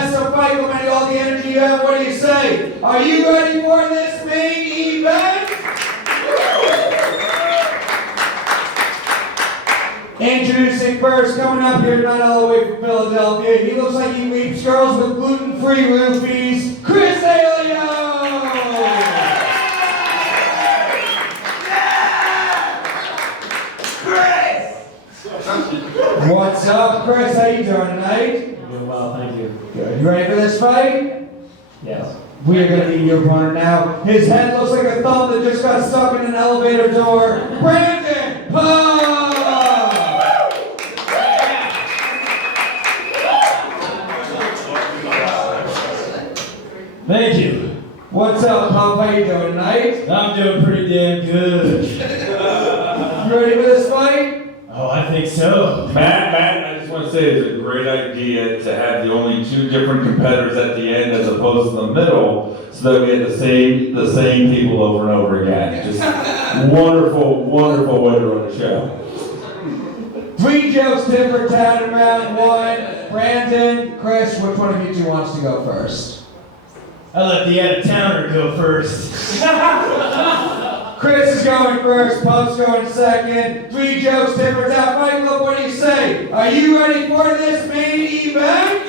best, so Michael, man, all the energy you have, what do you say? Are you ready for this main event? Introducing first, coming up here tonight all the way from Philadelphia. He looks like he weeps girls with gluten-free roofies, Chris Aileo! What's up, Chris? How you doing tonight? Doing well, thank you. Good. You ready for this fight? Yes. We are going to meet your opponent now. His head looks like a thumb that just got stuck in an elevator door. Brandon Pav! Thank you. What's up, Pav? How you doing tonight? I'm doing pretty damn good. You ready for this fight? Oh, I think so. Matt, I just want to say it's a great idea to have the only two different competitors at the end as opposed to the middle, so that we get the same people over and over again. Just wonderful, wonderful way to run a show. 3 jokes, different town in round 1. Brandon, Chris, which one of you two wants to go first? I let the out-of-towner go first. Chris is going first, Pav's going second. 3 jokes, different town. Michael, what do you say? Are you ready for this main event?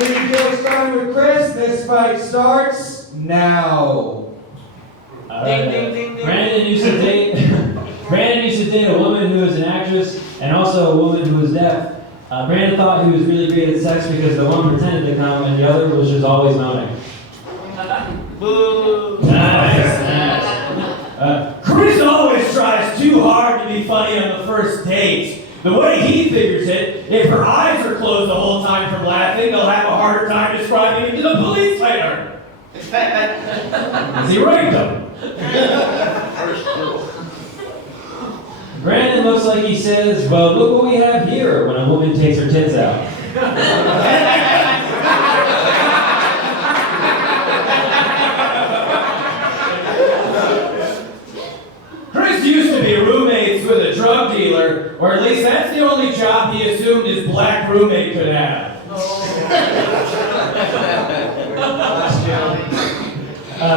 3 jokes starting with Chris. This fight starts now. Ding, ding, ding, ding. Brandon used to date a woman who was an actress and also a woman who was deaf. Brandon thought he was really great at sex because the one pretended to come and the other was just always moaning. Boo! Nice. Chris always tries too hard to be funny on the first date. The way he figures it, if her eyes are closed the whole time from laughing, they'll have a harder time describing it to the police later. He raped them. Brandon looks like he says, well, look what we have here when a woman takes her tits out. Chris used to be roommates with a drug dealer, or at least that's the only job he assumed his black roommate could have.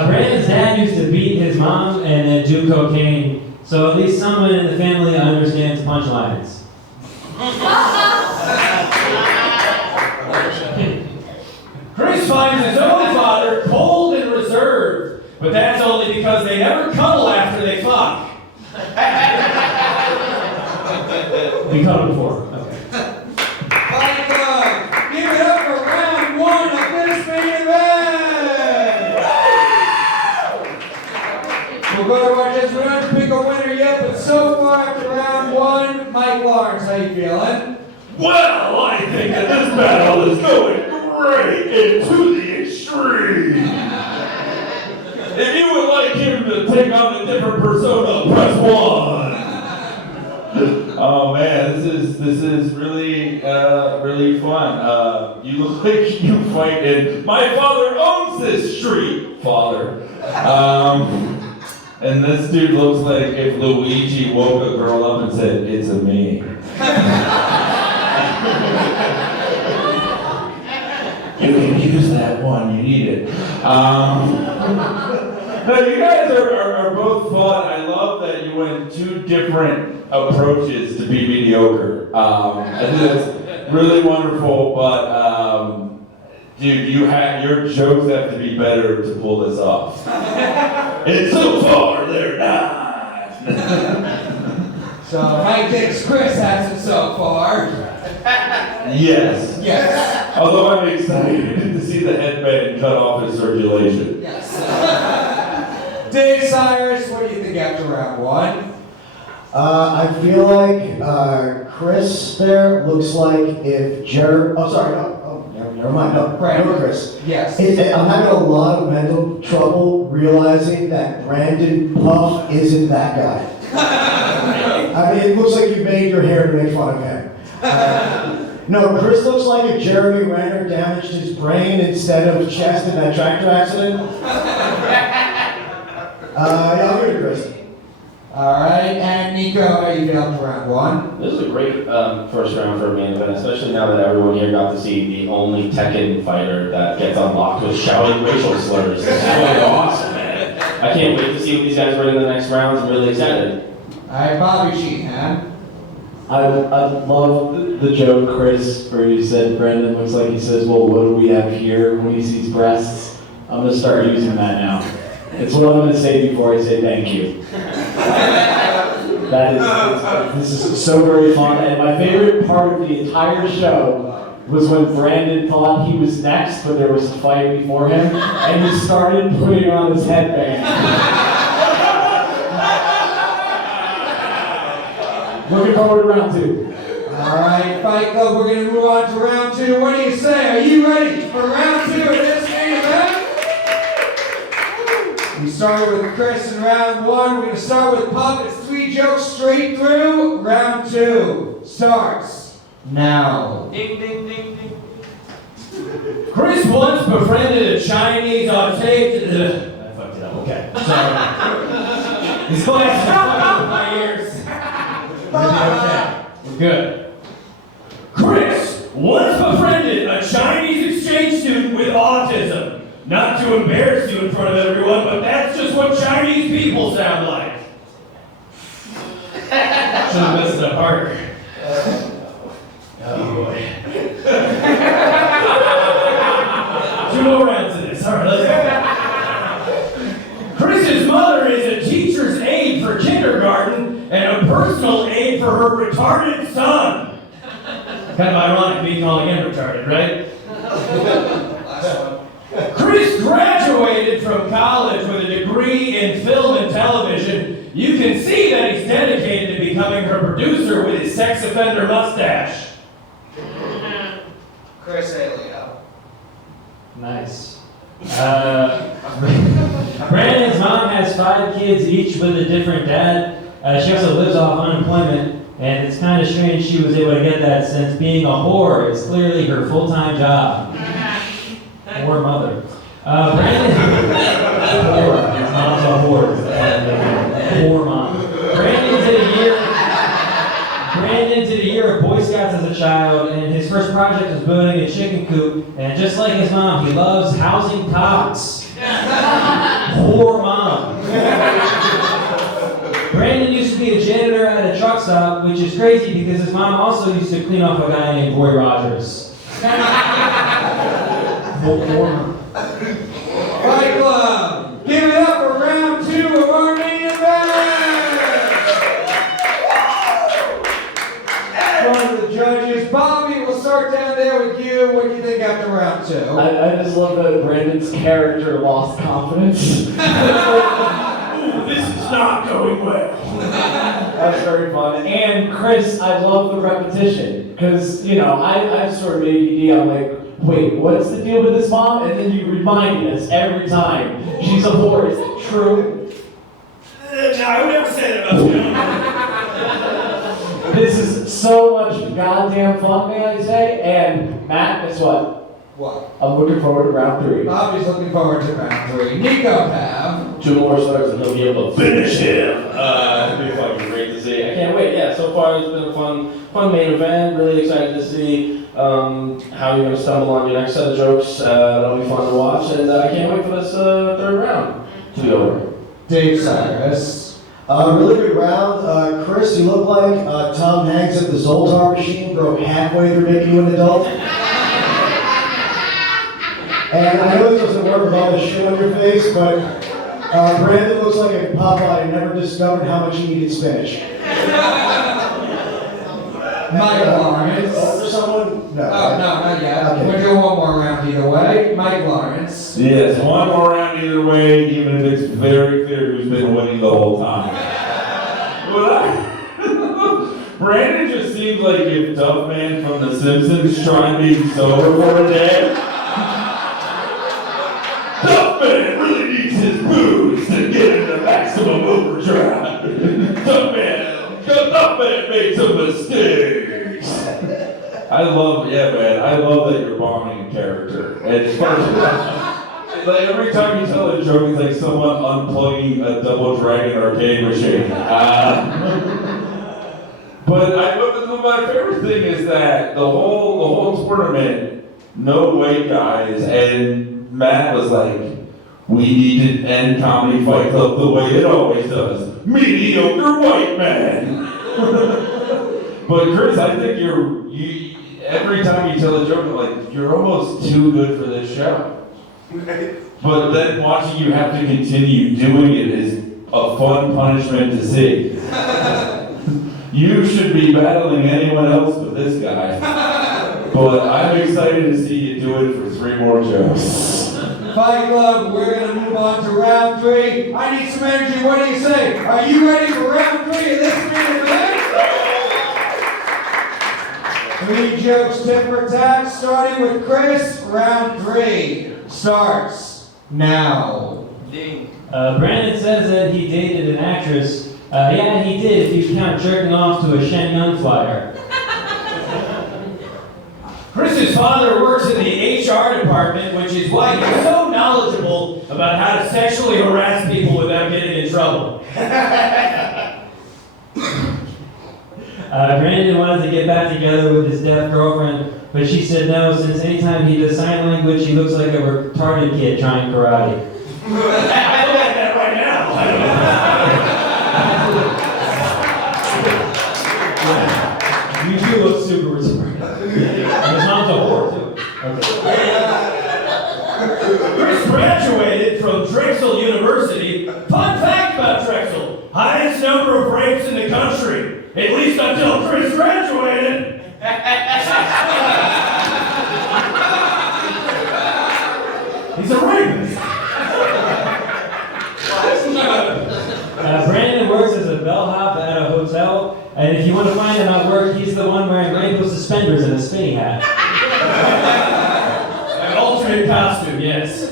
Brandon's dad used to beat his mom and then do cocaine. So at least someone in the family understands punchlines. Chris finds his own father cold and reserved, but that's only because they never cuddle after they fuck. We cuddled before. Okay. Give it up for round 1 of this main event! We'll go to our judges. We don't have to pick a winner yet, but so far after round 1, Mike Lawrence, how you feeling? Well, I think that this battle is going great into the extreme. If you would like him to take on a different persona, press 1. Oh man, this is really really fun. You look like you fight in My Father Owns This Street, Father. And this dude looks like if Luigi woke a girl up and said, "It's a me." You can use that one, you need it. No, you guys are both fun. I love that you went 2 different approaches to be mediocre. I think that's really wonderful, but dude, your jokes have to be better to pull this off. And so far, they're not. So Mike thinks Chris has it so far. Yes. Yes. Although I'm excited to see the headband cut off his circulation. Yes. Dave Sirus, what do you think after round 1? I feel like Chris there looks like if Jared. Oh, sorry, no. Oh, never mind. No, Brandon. Chris. Yes. I'm having a lot of mental trouble realizing that Brandon Puff isn't that guy. I mean, it looks like you made your hair to make fun of him. No, Chris looks like if Jeremy Renner damaged his brain instead of his chest in that tractor accident. Yeah, I'll give it to Chris. All right, and Niko, how you feel after round one? This is a great first round for a main event, especially now that everyone here got to see the only Tekken fighter that gets unlocked with shouting racial slurs. This is really awesome, man. I can't wait to see what these guys bring in the next rounds. I'm really excited. All right, Bobby Sheehan. I love the joke, Chris, where you said Brandon looks like he says, well, what do we have here when he sees breasts? I'm going to start using that now. It's what I'm going to say before I say thank you. This is so very fun, and my favorite part of the entire show was when Brandon thought he was next, but there was a fight before him, and he started putting on his headband. Looking forward to round two. All right, Fight Club, we're going to move on to round two. What do you say? Are you ready for round two of this main event? We started with Chris in round one. We're going to start with Pav. It's 3 jokes straight through. Round two starts now. Ding, ding, ding, ding. Chris once befriended a Chinese autistic. I fucked it up. Okay. Sorry. These glasses are fucking with my ears. Okay. We're good. Chris once befriended a Chinese exchange student with autism. Not to embarrass you in front of everyone, but that's just what Chinese people sound like. Should have messed it up harder. Oh boy. 2 more rounds of this. All right, let's go. Chris's mother is a teacher's aide for kindergarten and a personal aide for her retarded son. Kind of ironic me calling him retarded, right? Chris graduated from college with a degree in film and television. You can see that he's dedicated to becoming her producer with his sex offender mustache. Chris Aileo. Nice. Brandon's mom has 5 kids, each with a different dad. She also lives off unemployment, and it's kind of strange she was able to get that since being a whore is clearly her full-time job. Poor mother. Brandon, poor. His mom's a whore. Poor mom. Brandon did a year of Boy Scouts as a child, and his first project was building a chicken coop. And just like his mom, he loves housing cocks. Poor mom. Brandon used to be a janitor at a truck stop, which is crazy because his mom also used to clean off a guy named Roy Rogers. Fight Club, give it up for round two of our main event. One of the judges, Bobby, we'll start down there with you. What do you think after round two? I just love that Brandon's character lost confidence. This is not going well. That's very fun. And Chris, I love the repetition. Because, you know, I sort of ADD, I'm like, wait, what's the deal with this mom? And then you remind us every time. She's a whore. Is it true? No, I would never say that about you. This is so much goddamn fun, may I say? And Matt, guess what? What? I'm looking forward to round 3. Bobby's looking forward to round 3. Niko Pav. 2 more starts and he'll be able to finish him. It'll be fucking great to see. I can't wait. Yeah, so far it's been a fun main event. Really excited to see how you're going to stumble on your next set of jokes. That'll be fun to watch, and I can't wait for this 3rd round to be over. Dave Sirus. Really good round. Chris, you look like Tom Hanks at the Zoltar machine broke halfway through making you an adult. And I know this doesn't work with all the shit on your face, but Brandon looks like a Popeye who never discovered how much he needed spinach. Mike Lawrence. For someone? No. Oh, no, not yet. Okay. We're doing one more round either way. Mike Lawrence. Yes, one more round either way, even if it's very clear who's been winning the whole time. Brandon just seems like if Tough Man from The Simpsons trying to be sober for a day. Tough Man really needs his booze to get into maximum overdrive. Tough Man made some mistakes. I love that you're bombing in character. It's first. like every time you tell a joke, it's like someone unplugging a Double Dragon arcade machine. But my favorite thing is that the whole tournament, no white guys, and Matt was like, we need to end Comedy Fight Club the way it always does. Mediocre white man. But Chris, I think you every time you tell a joke, like you're almost too good for this show. But then watching you have to continue doing it is a fun punishment to see. You should be battling anyone else but this guy. But I'm excited to see you do it for 3 more jokes. Fight Club, we're going to move on to round 3. I need some energy. What do you say? Are you ready for round 3 of this main event? 3 jokes, tip for tat, starting with Chris. Round 3 starts now. Brandon says that he dated an actress. Yeah, he did, if you count jerking off to a Shenyang flyer. Chris's father works in the HR department, which is why he's so knowledgeable about how to sexually harass people without getting in trouble. Brandon wanted to get back together with his deaf girlfriend, but she said no, since anytime he does sign language, he looks like a retarded kid trying karate. I look like that right now. You do look super retarded. And his mom's a whore, too. Okay. Chris graduated from Drexel University. Fun fact about Drexel, highest number of rapes in the country. At least until Chris graduated. He's a rapist. Brandon works as a bellhop at a hotel, and if you want to find him at work, he's the one wearing rainbow suspenders and a spinning hat. An alternate costume, yes.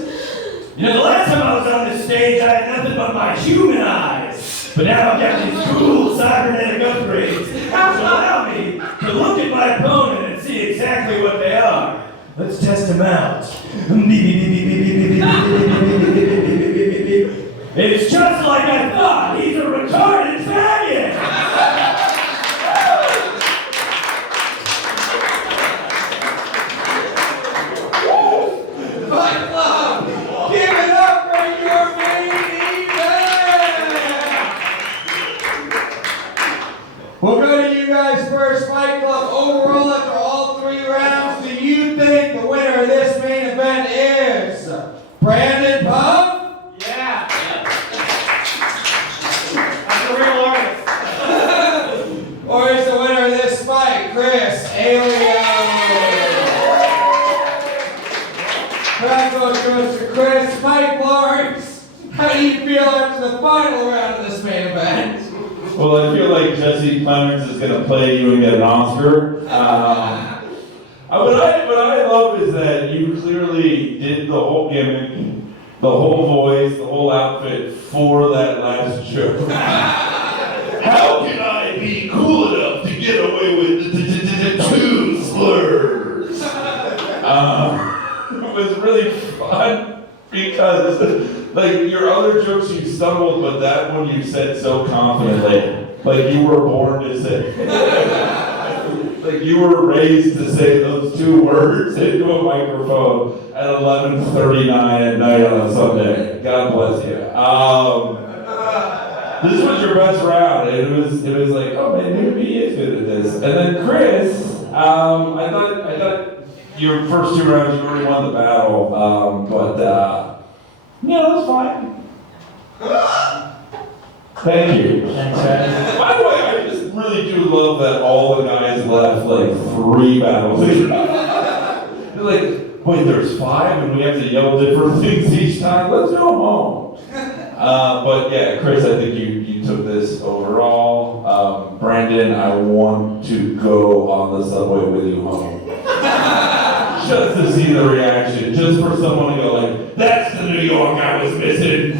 You know, the last time I was on this stage, I had nothing but my human eyes. But now I've got these cool cybernetic upgrades, which allow me to look at my opponent and see exactly what they are. Let's test them out. It's just like I thought. He's a retarded faggot. Fight Club, give it up for your main event! We'll go to you guys first. Fight Club, overall after all 3 rounds, do you think the winner of this main event is Brandon Pav? Yeah. I'm a real artist. Or is the winner of this fight Chris Aileo? Crowd vote goes to Chris. Mike Lawrence, how do you feel after the final round of this main event? Well, I feel like Jesse Clemens is going to play you and get an Oscar. What I love is that you clearly did the whole gimmick, the whole voice, the whole outfit for that last joke. How can I be cool enough to get away with the 2 slurs? It was really fun because, like, your other jokes you stumbled, but that one you said so confidently, like you were born to say. Like you were raised to say those 2 words into a microphone at 11:39 at night on a Sunday. God bless you. This was your best round. It was like, oh man, maybe he is good at this. And then Chris, I thought your first 2 rounds you already won the battle, but yeah, that's fine. Thank you. Thanks, guys. By the way, I just really do love that all the guys left like 3 battles. They're like, wait, there's 5 and we have to yell different things each time? Let's go home. But yeah, Chris, I think you took this overall. Brandon, I want to go on the subway with you home. Just to see the reaction, just for someone to go like, that's the New York I was missing.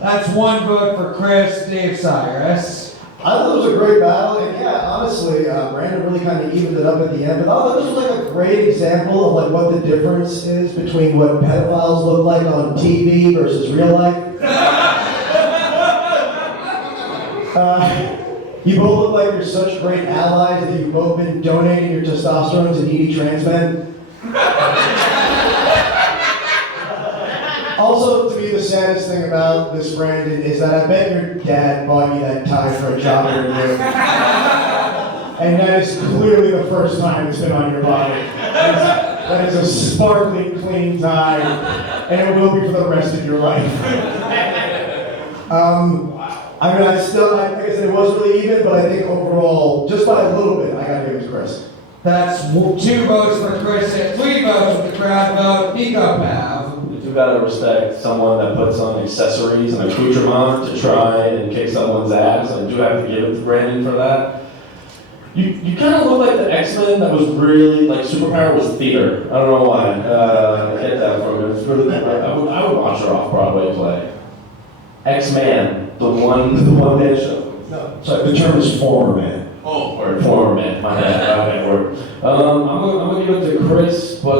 That's 1 vote for Chris. Dave Cyrus. I thought it was a great battle, and yeah, honestly, Brandon really kind of evened it up at the end. But I thought this was like a great example of like what the difference is between what pedophiles look like on TV versus real life. You both look like you're such great allies that you've both been donating your testosterone to needy trans men. Also, to me, the saddest thing about this, Brandon, is that I bet your dad bought you that tie for a job interview. And that is clearly the first time it's been on your body. That is a sparkling, clean tie, and it will be for the rest of your life. I mean, like I said, it was really even, but I think overall, just by a little bit, I gotta give it to Chris. That's 2 votes for Chris and 3 votes with the crowd vote. Niko Pav. You do gotta respect someone that puts on accessories and accoutrement to try and kick someone's ass. I do have to give it to Brandon for that. You kind of look like the X-Men that was really, like, superpower was theater. I don't know why. I get that from it. It's really, I would watch her off-Broadway play. X-Man, the one man show. No, sorry, the term is former man. Oh, or former man, my bad. Okay, word. I'm gonna give it to Chris, but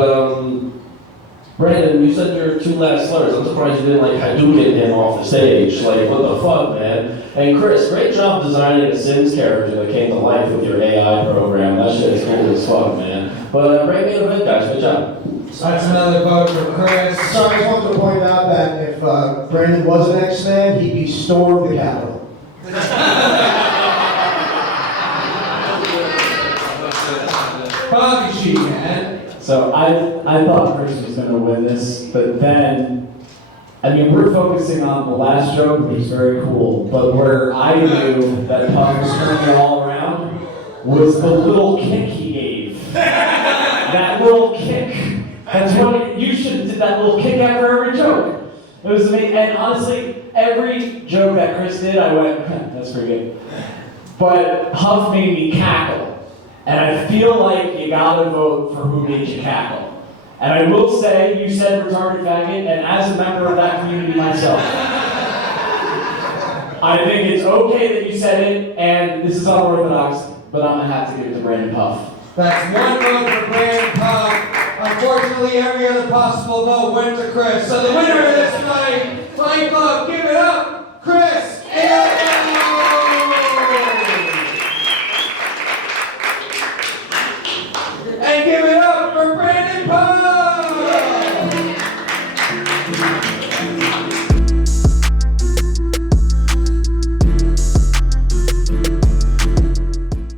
Brandon, you said your 2 last slurs. I'm surprised you didn't like Hadouken him off the stage. Like, what the fuck, man? And Chris, great job designing a Sims character that came to life with your AI program. That shit is cool as fuck, man. But great main event, guys. Good job. That's another vote for Chris. So I just wanted to point out that if Brandon was an X-Man, he'd be stormed the Capitol. Bobby Sheehan. So I thought Chris was going to win this, but then, I mean, we're focusing on the last joke, which is very cool, but where I knew that Puff was turning it all around was the little kick he gave. That little kick. That's what you should have did that little kick after every joke. It was amazing, and honestly, every joke that Chris did, I went, that's pretty good. But Puff made me cackle. And I feel like you gotta vote for who made you cackle. And I will say, you said retarded faggot, and as a member of that community myself, I think it's okay that you said it, and this is unorthodox, but I'm gonna have to give it to Brandon Puff. That's 1 vote for Brandon Puff. Unfortunately, every other possible vote went to Chris. So the winner of this night, Fight Club, give it up, Chris Aileo! And give it